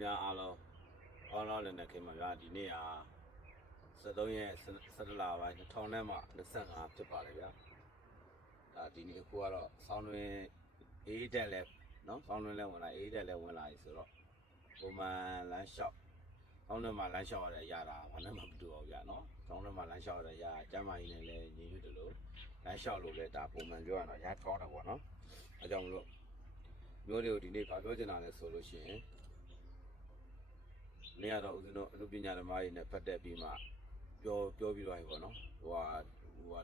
များအားလုံးအောင်းလောင်းလည်းနဲ့ခင်ပါဗျာဒီနေ့ဟာ73ရက်17လပိုင်း2000နဲ့မှ25ဖြစ်ပါတယ်ဗျာဒါဒီနေ့အခုကတော့ဆောင်းတွင်အေးတက်လဲနော်ဆောင်းတွင်လဲဝင်လာအေးတက်လဲဝင်လာပြီဆိုတော့ပုံမှန်လမ်းလျှောက်ဆောင်းတွင်မှာလမ်းလျှောက်ရတဲ့ရတာဘာလည်းမတူအောင်ဗျာနော်ဆောင်းတွင်မှာလမ်းလျှောက်ရတဲ့ရကျမ်းမာကြီးနဲ့လည်းညီညွတ်တယ်လို့လမ်းလျှောက်လို့လဲဒါပုံမှန်ပြောရတော့ရကောင်းတယ်ပေါ့နော်အဲကြောင့်မလို့မျိုးတွေကိုဒီနေ့ဘာပြောချင်တာလဲဆိုလို့ရှိရင် နေရတော့ဦးဇင်းတို့အလုပ်ပညာဓမ္မတွေနဲ့ပတ်သက်ပြီးမှပြောပြောပြီးတော့ဟိပေါ့နော်ဟိုဟာဟိုဟာ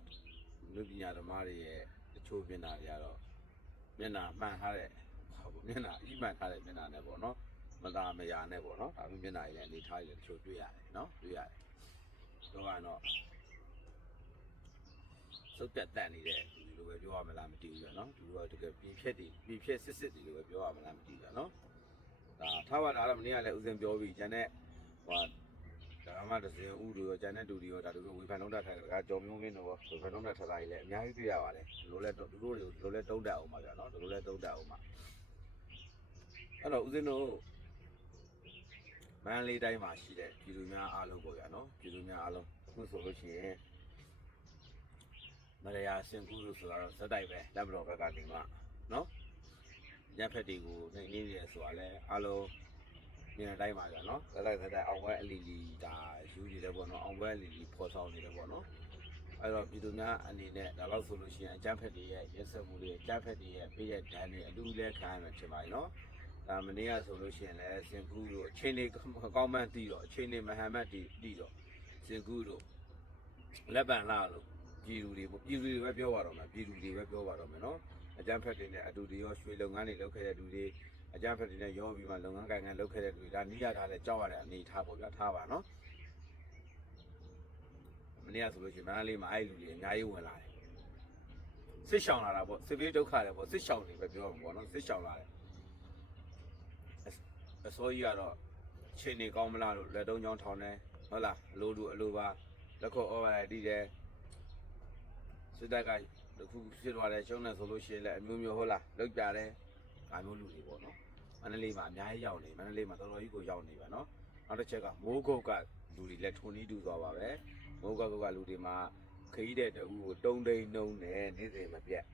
အလုပ်ပညာဓမ္မတွေရဲ့တချို့မျက်နှာတွေကတော့မျက်နှာမှန်ထားတဲ့ဟောပေါ့မျက်နှာအီးမှန်ထားတဲ့မျက်နှာနဲ့ပေါ့နော်မသာမယာနဲ့ပေါ့နော်ဒါပေမဲ့မျက်နှာတွေလည်းအနေထားတွေတချို့တွေ့ရတယ်နော်တွေ့ရတယ်တော့ကတော့စုပ်ပြတ်တန်နေတဲ့ဒီလိုပဲပြောရမလားမသိဘူးပေါ့နော်ဒီလိုကတကယ်ပြင်ဖြက်တွေပြင်ဖြက်စစ်စစ်တွေလိုပဲပြောရမလားမသိဘူးပေါ့နော် ဒါထားပါလားမနေ့ကလည်းဦးစင်ပြောပြီးကျန်တဲ့ဟိုဒါမှတစင်ဥတို့ရောကျန်တဲ့တူတွေရောဒါတို့ဝေဖန်လုံးတက်ထားတယ်ကကြော်မျိုးမင်းတို့ရောဝေဖန်လုံးတက်ထားတာကြီးလည်းအများကြီးတွေ့ရပါတယ်ဒီလိုလဲသူတို့တွေကိုဒီလိုလဲတုံးတက်အောင်ပါဗျာနော်ဒီလိုလဲတုံးတက်အောင်ပါအဲ့တော့ဦးစင်တို့မန္တလေးတိုင်းမှာရှိတဲ့ပြည်သူများအားလုံးပေါ့ဗျာနော်ပြည်သူများအားလုံးအခုဆိုလို့ရှိရင်မရယာစင်ကူလို့ဆိုတော့ဇက်တိုက်ပဲလက်မတော်ဘက်ကနေမှနော် ရက်ဖက်တွေကိုနေနေရဆိုတာလဲအားလုံးမြင်တိုင်းပါကြနော်။သက်သက်သက်သက်အောင်ဝဲအလီလီဒါယူနေတယ်ပေါ့နော်။အောင်ဝဲအလီလီဖော်ဆောင်နေတယ်ပေါ့နော်။အဲ့တော့ပြည်သူများအနေနဲ့ဒါတော့ဆိုလို့ရှိရင်အကြမ်းဖက်တွေရဲ့ရက်စက်မှုတွေအကြမ်းဖက်တွေရဲ့ပြည့်ရဲ့ဒဏ်တွေအလူလဲခံရမယ်ထင်ပါရဲ့နော်။ဒါမနေ့ကဆိုလို့ရှိရင်လည်းစင်ကူးတို့အချိန်လေးကောင်းမှန်းတည်တော့အချိန်လေးမဟန်မတ်တည်တည်တော့စင်ကူးတို့လက်ပံလာလို့ပြည်သူတွေပြည်သူတွေပဲပြောပါတော့မယ်ပြည်သူတွေပဲပြောပါတော့မယ်နော်။ အကြမ်းဖက်တွေနဲ့အတူတူရောရွှေလုပ်ငန်းတွေလုပ်ခဲ့တဲ့လူတွေအကြမ်းဖက်တွေနဲ့ရောပြီးမှလုပ်ငန်းကိုင်ငန်းလုပ်ခဲ့တဲ့လူတွေဒါနိရထားလဲကြောက်ရတဲ့အနေထားပေါ့ဗျာထားပါနော်မနေ့ကဆိုလို့ရှိရင်မန္တလေးမှာအဲ့လူတွေအများကြီးဝင်လာတယ်စစ်ရှောင်လာတာပေါ့စစ်ပြေးဒုက္ခတွေပေါ့စစ်ရှောင်တွေပဲပြောမှာပေါ့နော်စစ်ရှောင်လာတယ်အစိုးရကတော့ချိန်နေကောင်းမလားလို့လက်တုံးချောင်းထောင်တယ်ဟုတ်လားအလိုလူအလိုပါလက်ခုပ်ဩဘာလိုက်တည်တယ်စစ်တပ်က တခုဖြစ်သွားတယ်ရှုံးတယ်ဆိုလို့ရှိရင်လည်းအမျိုးမျိုးဟုတ်လားလောက်ကြတယ်ဒါမျိုးလူတွေပေါ့နော်မန္တလေးမှာအများကြီးရောက်နေမန္တလေးမှာတော်တော်ကြီးကိုရောက်နေပါနော်နောက်တစ်ချက်ကမိုးကုတ်ကလူတွေလည်းထုံနီးတူသွားပါပဲမိုးကုတ်ကလူတွေမှာခရီးတဲ့တူကိုတုံတိန်နှုံနဲ့နေ့စဉ်မပြတ်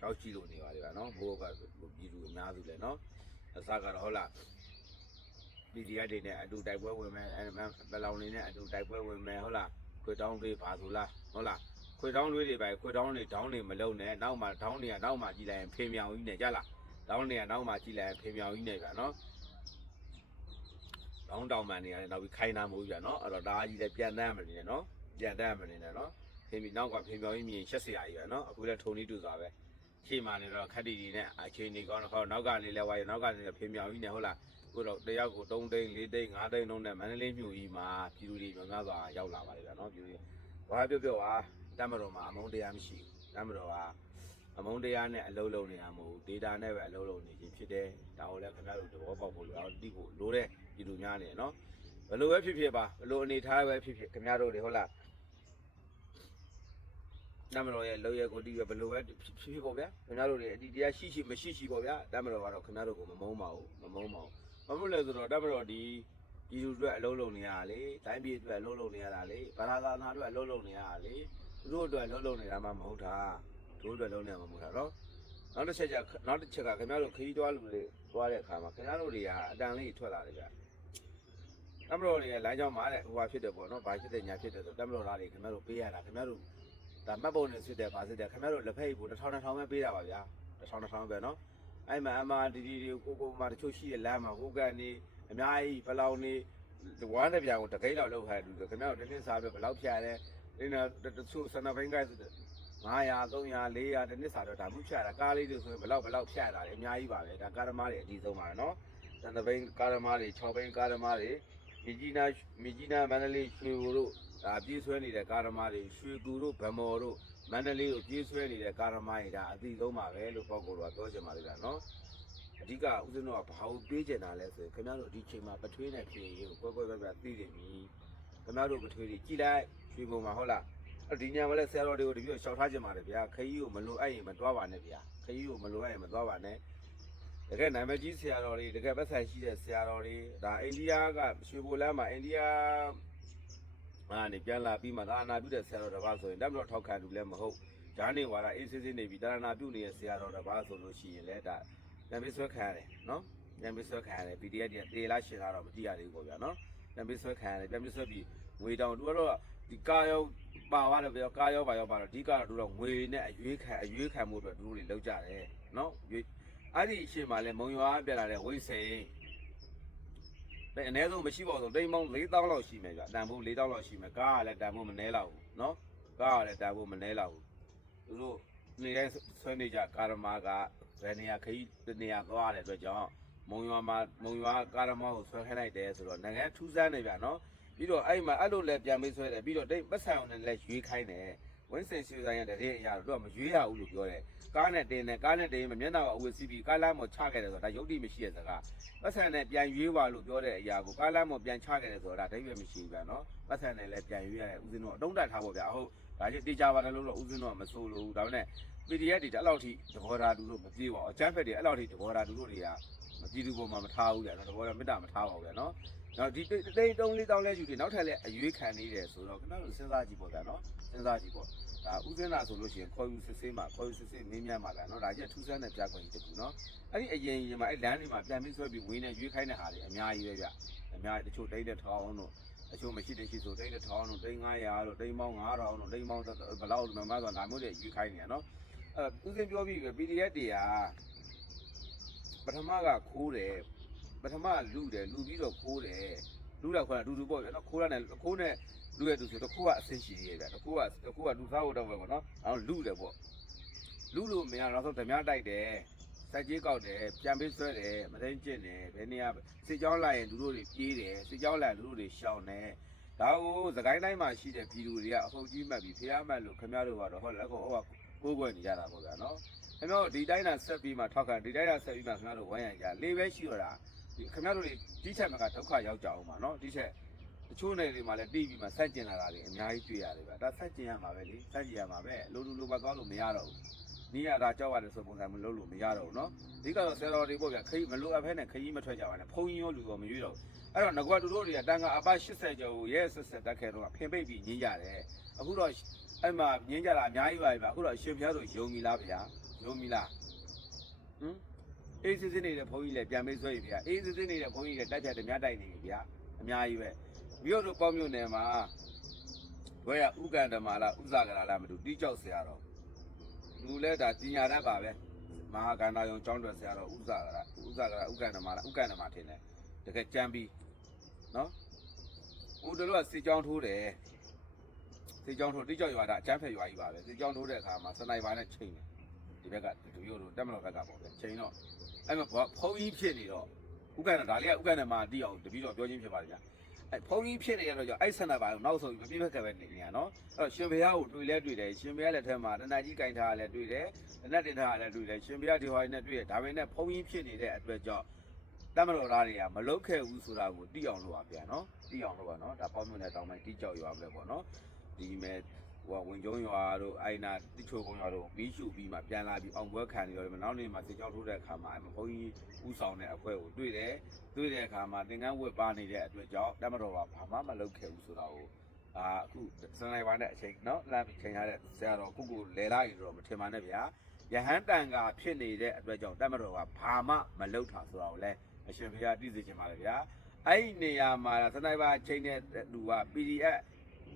ကြောက်ကြည့်လို့နေပါလေဗျာနော်မိုးကုတ်ကပြည်သူအများစုလည်းနော်အစကတော့ဟုတ်လားပြည်ဒီရတွေနဲ့အတူတိုက်ပွဲဝင်မယ်အဲဘလောင်နေနဲ့အတူတိုက်ပွဲဝင်မယ်ဟုတ်လားခွေတောင်းတွေပါဆိုလားဟုတ်လား ခွေတောင်းတွေတွေပဲခွေတောင်းတွေဒေါင်းတွေမလုံနဲ့နောက်မှဒေါင်းတွေကနောက်မှကြည့်လိုက်ရင်ဖေမြောင်ကြီးနဲ့ကြလားဒေါင်းတွေကနောက်မှကြည့်လိုက်ရင်ဖေမြောင်ကြီးနဲ့ဗျာနော်ဒေါင်းတောင်မှန်တွေကလည်းနောက်ပြီးခိုင်းတာမဟုတ်ဗျာနော်အဲ့တော့ဒါကြီးလည်းပြန်တမ်းမနေနဲ့နော်ပြန်တမ်းမနေနဲ့နော်ဖေမြေနောက်ကဖေမြောင်ကြီးမြင်ရှက်စရာကြီးပဲနော်အခုလည်းထုံလေးတူသွားပဲရှေ့မှနေတော့ခက်တီတီနဲ့အချိန်ကြီးကောင်းတော့ဟောနောက်ကနေလဲဝါရနောက်ကနေဖေမြောင်ကြီးနဲ့ဟုတ်လားကိုတော့တယောက်ကို3သိန်း4သိန်း5သိန်းလုံးနဲ့မန္တလေးမြို့ကြီးမှာပြည်သူတွေများများစွာရောက်လာပါလေဗျာနော်ပြည်သူဘာပြောပြောပါ တမတော်မှာအမုန်းတရားမရှိဘူးတမတော်ကအမုန်းတရားနဲ့အလုံးလုံးနေတာမဟုတ်ဘူး data နဲ့ပဲအလုံးလုံးနေခြင်းဖြစ်တယ်ဒါကိုလည်းခင်ဗျားတို့သဘောပေါက်ဖို့လိုအောင်တိဖို့လိုတဲ့ပြည်သူများနေနော်ဘယ်လိုပဲဖြစ်ဖြစ်ပါဘယ်လိုအနေထားပဲဖြစ်ဖြစ်ခင်ဗျားတို့တွေဟုတ်လားတမတော်ရဲ့လောရဲကိုတီးပဲဘယ်လိုပဲဖြစ်ဖြစ်ပေါ့ဗျာခင်ဗျားတို့တွေအတီတရားရှိရှိမရှိရှိပေါ့ဗျာတမတော်ကတော့ခင်ဗျားတို့ကိုမမုန်းပါဘူးမမုန်းပါဘူးဘာလို့လဲဆိုတော့တမတော်ဒီပြည်သူတွေအလုံးလုံးနေရတာလေတိုင်းပြည်တွေအလုံးလုံးနေရတာလေဘာသာသာနာတွေအလုံးလုံးနေရတာလေ သူတို့အတွက်လုံးလုံးနေတာမှမဟုတ်တာတို့အတွက်လုံးနေမှာမဟုတ်တာနော်နောက်တစ်ချက်ကနောက်တစ်ချက်ကခင်ဗျားတို့ခရီးသွားလူတွေသွားတဲ့အခါမှာခင်ဗျားတို့တွေကအတန်လေးထွက်လာတယ်ဗျတမတော်တွေရဲ့လမ်းကြောင်းမှာတဲ့ဟိုဟာဖြစ်တယ်ပေါ့နော်ဘာဖြစ်တယ်ညာဖြစ်တယ်ဆိုတမတော်သားတွေခင်ဗျားတို့ပေးရတာခင်ဗျားတို့ဒါမှတ်ပုံနဲ့ဆွတယ်ဘာစစ်တယ်ခင်ဗျားတို့လက်ဖက်ရည်ဖို့တစ်ထောင်တစ်ထောင်ပဲပေးတာပါဗျာတစ်ထောင်တစ်ထောင်ပဲနော်အဲ့မှာအမဒီဒီတွေကိုကိုမှာတချို့ရှိတဲ့လမ်းမှာကိုကနေအများကြီးဘလောင်နေဝမ်းတဲ့ပြန်ကိုတကိတ်လောက်လောက်ခါတူတယ်ခင်ဗျားတို့တင်းတင်းစားပြီးဘလောက်ဖြာတယ် ဒီနော်တချို့စနဘိန်းကဆို900 300 400တနစ်စာတော့ဒါမှုဖြတ်တာကားလေးတွေဆိုရင်ဘလောက်ဘလောက်ဖြတ်တာလေအများကြီးပါပဲဒါကားသမားတွေအကြီးဆုံးပါနော်စနဘိန်းကားသမားတွေ6ဘိန်းကားသမားတွေမြကြီးနာမြကြီးနာမန္တလေးရွှေဘူတို့ဒါပြေးဆွဲနေတဲ့ကားသမားတွေရွှေကူတို့ဗမော်တို့မန္တလေးကိုပြေးဆွဲနေတဲ့ကားသမားတွေဒါအသိဆုံးပါပဲလို့ပေါ့ကိုတော့ပြောချင်ပါလိမ့်မယ်နော်အဓိကဦးဇင်းတို့ကဘာလို့ပြေးကျင်တာလဲဆိုရင်ခင်ဗျားတို့ဒီချိန်မှာပထွေးနဲ့ဖြေရေးကိုပွဲပွဲပဲပဲသိနေပြီခင်ဗျားတို့ပထွေးတွေကြည်လိုက် ရွှေဘုံမှာဟုတ်လားအဲ့ဒီညမှာလဲဆရာတော်တွေကိုတပြည့်ရှောက်ထားခြင်းပါတယ်ဗျာခရီးကိုမလိုအပ်ရင်မတွားပါနဲ့ဗျာခရီးကိုမလိုအပ်ရင်မတွားပါနဲ့တတကယ်နာမည်ကြီးဆရာတော်တွေတကယ်ပတ်ဆိုင်ရှိတဲ့ဆရာတော်တွေဒါအိန္ဒိယကရွှေဘိုလမ်းမှာအိန္ဒိယအာနေပြန်လာပြီးမှဒါအနာပြုတဲ့ဆရာတော်တစ်ပါးဆိုရင်တက်မတော်ထောက်ခံလူလည်းမဟုတ်ဂျာနေဝါဒအေးဆေးဆေးနေပြီးဒါနာပြုနေတဲ့ဆရာတော်တစ်ပါးဆိုလို့ရှိရင်လည်းဒါနံပါတ်ဆွဲခံရတယ်နော်နံပါတ်ဆွဲခံရတယ် PDF တွေတေလားရှင်လာတော့မကြည့်ရသေးဘူးပေါ့ဗျာနော်နံပါတ်ဆွဲခံရတယ်ပြန်ပြီးဆွဲပြီးငွေတောင်သူကတော့ဒီကာရောပါသွားတယ်ပြောကာရောပါရောပါတော့အဓိကတော့သူတော့ငွေနဲ့အရွေးခံအရွေးခံမှုအတွက်သူတို့တွေလောက်ကြတယ်နော်ရွေးအဲ့ဒီအရှင်မှာလဲမုံရွာပြလာတဲ့ဝိစိန်ဒါအနည်းဆုံးမရှိပါဘူးတိမ်မောင်း4000လောက်ရှိမယ်ဗျတန်ဖို့4000လောက်ရှိမယ်ကားကလည်းတန်ဖို့မနှဲလောက်ဘူးနော်ကားကလည်းတန်ဖို့မနှဲလောက်ဘူးသူတို့နေတိုင်းဆွဲနေကြကာရမာကဘယ်နေရာခရီးတစ်နေရာသွားတဲ့အတွက်ကြောင့်မုံရွာမှာမုံရွာကာရမာကိုဆွဲခိုင်းလိုက်တယ်ဆိုတော့နိုင်ငံထူးဆန်းနေဗျနော် ပြီးတော့အဲ့မှာအဲ့လိုလဲပြန်ပေးဆွဲတယ်ပြီးတော့တိတ်ပတ်ဆိုင်အောင်လည်းရွေးခိုင်းတယ်ဝင်းစင်စီဆိုင်ရတဲ့အရာတော့မရွေးရဘူးလို့ပြောတယ်ကားနဲ့တင်တယ်ကားနဲ့တင်ရင်မျက်နှာကအဝတ်စီးပြီးကားလမ်းပေါ်ချခဲ့တယ်ဆိုတာဒါယုတ်တိမရှိတဲ့စကားပတ်စံနဲ့ပြန်ရွေးပါလို့ပြောတဲ့အရာကိုကားလမ်းပေါ်ပြန်ချခဲ့တယ်ဆိုတာဒါဒိဗယ်မရှိဘူးဗျာနော်ပတ်စံနဲ့လည်းပြန်ရွေးရတယ်ဦးဇင်းတို့အတုံးတက်ထားဖို့ဗျာဟုတ်ဒါချင်းတေချာပါတယ်လို့တော့ဦးဇင်းတို့ကမဆိုးလို့ဒါပေမဲ့ PDF တွေအဲ့လောက်ထိသဘောထားတူလို့မပြေပါဘူးအချမ်းဖက်တွေအဲ့လောက်ထိသဘောထားတူလို့တွေက မကြည့်သူပေါ်မှာမထားဘူးကြာနော်တဘောတော့မေတ္တာမထားပါဘူးကြာနော်နောက်ဒီတိတ်တိတ်တုံးလေးတောင်းလဲယူတယ်နောက်ထပ်လည်းအရွေးခံနေတယ်ဆိုတော့ခဏလို့စဉ်းစားကြည့်ပေါ့ဗျာနော်စဉ်းစားကြည့်ပေါ့ဒါဥစဉ်လာဆိုလို့ရှိရင်ခေါ်ယူစစ်စစ်မှာခေါ်ယူစစ်စစ်မင်းမြတ်မှာလာနော်ဒါကြီးထူးဆန်းတဲ့ပြကွင်ကြီးတခုနော်အဲ့ဒီအရင်ရင်မှာအဲ့လမ်းတွေမှာပြန်ပြီးဆွဲပြီးဝင်းနေရွေးခိုင်းတဲ့ဟာတွေအများကြီးပဲဗျအများကြီးတချို့တိတ်တဲ့ထောင်းတို့အချို့မရှိတရှိဆိုတိတ်တဲ့ထောင်းတို့တိတ်900တို့တိတ်ပေါင်း9000တို့တိတ်ပေါင်းဘလောက်မှမဆိုဒါမျိုးတွေရွေးခိုင်းနေရနော်အဲဥစဉ်ပြောပြီး PDF တွေက ပထမကခိုးတယ်ပထမလူတယ်လူပြီးတော့ခိုးတယ်လူတာခေါ်တာလူလူပေါ့နော်ခိုးရတယ်ခိုးနဲ့လူရဲ့သူဆိုတော့ခိုးကအဆင်ရှိရဲ့ဗျတခိုးကတခိုးကလူစားဖို့တော့ပဲပေါ့နော်အောင်လူတယ်ပေါ့လူလို့မရတော့ဆိုဓမြတိုက်တယ်စိုက်ကြီးကောက်တယ်ပြန်ပေးဆွဲတယ်မသိကျင့်တယ်ဘယ်နေရာစစ်ကြောင်းလိုက်ရင်လူတို့တွေပြေးတယ်စစ်ကြောင်းလိုက်လူတို့တွေရှောင်တယ်ဒါကိုသခိုင်းတိုင်းမှာရှိတဲ့ပြည်သူတွေကအဟုတ်ကြီးမှတ်ပြီးဖျားမှတ်လို့ခင်ဗျားတို့ကတော့ဟုတ်လားကိုဟိုကကိုယ်ကွယ်နေကြတာပေါ့ဗျာနော် ကျွန်တော်ဒီတိုင်းတာဆက်ပြီးမှထောက်ခံဒီတိုင်းတာဆက်ပြီးမှခင်ဗျားတို့ဝိုင်းရကြလေးပဲရှိတော့တာဒီခင်ဗျားတို့ဒီချက်မှာကဒုက္ခရောက်ကြအောင်ပါနော်ဒီချက်တချို့နယ်တွေမှာလည်းတီးပြီးမှဆက်ကျင်လာတာတွေအများကြီးတွေ့ရတယ်ဗျဒါဆက်ကျင်ရမှာပဲလေဆက်ကျင်ရမှာပဲလိုလိုလိုပါကောင်းလို့မရတော့ဘူးနီးရတာကြောက်ရတယ်ဆိုပုံစံမျိုးလုပ်လို့မရတော့ဘူးနော်အဓိကတော့ဆယ်တော်တွေပေါ့ဗျခရီးမလိုအပ်ဖဲနဲ့ခရီးမထွက်ကြပါနဲ့ဖုံရင်ရောလူရောမရွေးတော့ဘူးအဲ့တော့ငကွာတို့တို့တွေကတန်ခါအပ80ကျော်ကိုရဲဆက်ဆက်တက်ခဲ့တော့ဖင်ပိတ်ပြီးညင်းကြတယ်အခုတော့အဲ့မှာညင်းကြတာအများကြီးပါပဲအခုတော့အရှင်ဖျားတို့ယုံပြီလားဗျာ ယုံမီလားဟမ်အေးစစ်စစ်နေတဲ့ဘုန်းကြီးလည်းပြန်မေးဆွဲပြီဗျာအေးစစ်စစ်နေတဲ့ဘုန်းကြီးလည်းတိုက်ဖြတ်ဓမြတိုက်နေပြီဗျာအများကြီးပဲမြို့တို့ပေါ့မြို့နယ်မှာဘွဲရဥက္ကန္တမလားဥဇဂရာလားမသိဘူးတီးကြောက်ဆရာတော်လူလဲဒါပညာတတ်ပါပဲမဟာကန္တာယုံကျောင်းတော်ဆရာတော်ဥဇဂရာဥဇဂရာဥက္ကန္တမလားဥက္ကန္တမထင်တယ်တကယ်ကြမ်းပြီးနော်ဦးတို့ကစေကြောင်းထိုးတယ်စေကြောင်းထိုးတီးကြောက်ရွာတာအကျန်းဖက်ရွာကြီးပါပဲစေကြောင်းထိုးတဲ့အခါမှာစနိုက်ပါနဲ့ချိန်တယ် ဒီဘက်ကဒီမြို့တို့တက်မတော်ဘက်ကပေါ့ဗျချိန်တော့အဲ့မှာဖုံးကြီးဖြစ်နေတော့ဥက္ကန္တဒါလေးကဥက္ကန္တမတီးအောင်တပီတော့ပြောချင်းဖြစ်ပါလေဗျာအဲဖုန်းကြီးဖြစ်နေရတော့ကြောင့်အဲ့ဆန္ဒပါတော့နောက်ဆုံးမပြည့်ဖက်ကပဲနေနေရနော်အဲ့တော့ရှင်ဘုရားကိုတွေ့လဲတွေ့တယ်ရှင်ဘုရားလက်ထက်မှာတဏှာကြီးကင်ထားရလဲတွေ့တယ်တဏှာတင်ထားရလဲတွေ့တယ်ရှင်ဘုရားဒီဟွာနဲ့တွေ့တယ်ဒါပေမဲ့ဖုန်းကြီးဖြစ်နေတဲ့အတွက်ကြောင့်တမတော်သားတွေကမလုတ်ခဲ့ဘူးဆိုတာကိုသိအောင်လုပ်ပါဗျာနော်သိအောင်လုပ်ပါနော်ဒါပေါ့မြို့နယ်တောင်ပိုင်းတိကြောက်ရွာပဲပေါ့နော်ဒီမဲ့ ဟိုဝင်ကျုံရွာတို့အိုင်နာတိချိုကုန်းရွာတို့မီးရှူပြီးမှပြန်လာပြီးအောင်ပွဲခံနေတော့နောက်နေ့မှာစေချောင်းထိုးတဲ့အခါမှာဘုန်းကြီးဥဆောင်တဲ့အဖွဲကိုတွေ့တယ် တွေ့တဲ့အခါမှာသင်္ကန်းဝတ်ပါနေတဲ့အတွက်ကြောင့်တမတော်ကဘာမှမလုပ်ခဲ့ဘူးဆိုတာကိုအာအခုစနေပါနဲ့အချိန်เนาะလမ်းပြီးချိန်ရတဲ့ဆရာတော်ကိုကိုလဲလာရီတော့မထင်ပါနဲ့ဗျာယဟန်တန်ကဖြစ်နေတဲ့အတွက်ကြောင့်တမတော်ကဘာမှမလုပ်တာဆိုတာကိုလည်းအရှင်ဘုရားသိစေချင်ပါလေဗျာအဲ့ဒီနေရာမှာစနေပါချိန်တဲ့လူက PDF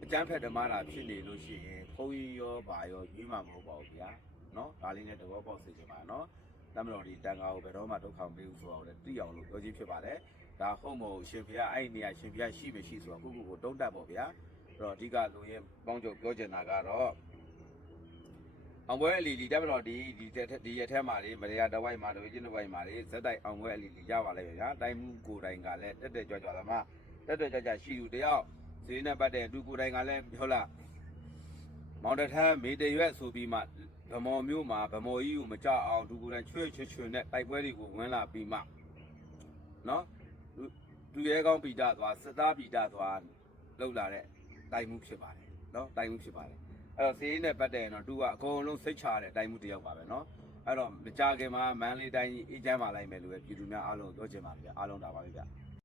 အကျန်းဖက်ဓမ္မတာဖြစ်နေလို့ရှိရင်ဘုန်းကြီးရောဘာရောရွေးမှာမဟုတ်ပါဘူးဗျာနော်ဒါလေးနဲ့တဘောပေါက်စေချင်ပါနော်တမတော်ဒီတန်ခါကိုဘယ်တော့မှဒုက္ခမပေးဘူးဆိုတော့လည်းသိအောင်လို့ပြောချင်းဖြစ်ပါတယ်ဒါဟုတ်မို့ရှင်ဘုရားအဲ့ဒီနေရာရှင်ဘုရားရှိမရှိဆိုတော့ကိုကိုကိုတုံးတက်ပေါ့ဗျာအဲ့တော့အဓိကလူရဲ့ပေါင်းချုပ်ပြောချင်တာကတော့အောင်ပွဲအလီလီတမတော်ဒီဒီဒီရက်ထဲမှာလေမရေယာတဝိုက်မှာတို့ချင်းတဝိုက်မှာလေဇက်တိုက်အောင်ပွဲအလီလီရပါလေဗျာတိုင်းမှုကိုယ်တိုင်ကလည်းတက်တက်ကြွကြွလာမှတက်တက်ကြွကြွရှိသူတယောက် ဈေးနဲ့ပတ်တဲ့သူကိုယ်တိုင်ကလည်းဟုတ်လားမောင်တထမ်းမေတရွက်ဆိုပြီးမှဗမော်မျိုးမှာဗမော်ကြီးကိုမကြအောင်ဒူကိုယ်တိုင်ချွေချွေချွေနဲ့တိုက်ပွဲတွေကိုဝင်လာပြီးမှနော်သူရဲကောင်းပိတာသွားစစ်သားပိတာသွားလောက်လာတဲ့တိုက်မှုဖြစ်ပါတယ်နော်တိုက်မှုဖြစ်ပါတယ်အဲ့တော့စီးရင်နဲ့ပတ်တဲ့ရင်တော့သူကအကုန်လုံးစိတ်ချတဲ့တိုက်မှုတစ်ယောက်ပါပဲနော်အဲ့တော့မကြခင်မှာမန်းလေးတိုင်းအေးချမ်းပါလိုက်မယ်လို့ပဲပြည်သူများအားလုံးပြောချင်ပါတယ်ဗျအားလုံးဒါပါပဲဗျ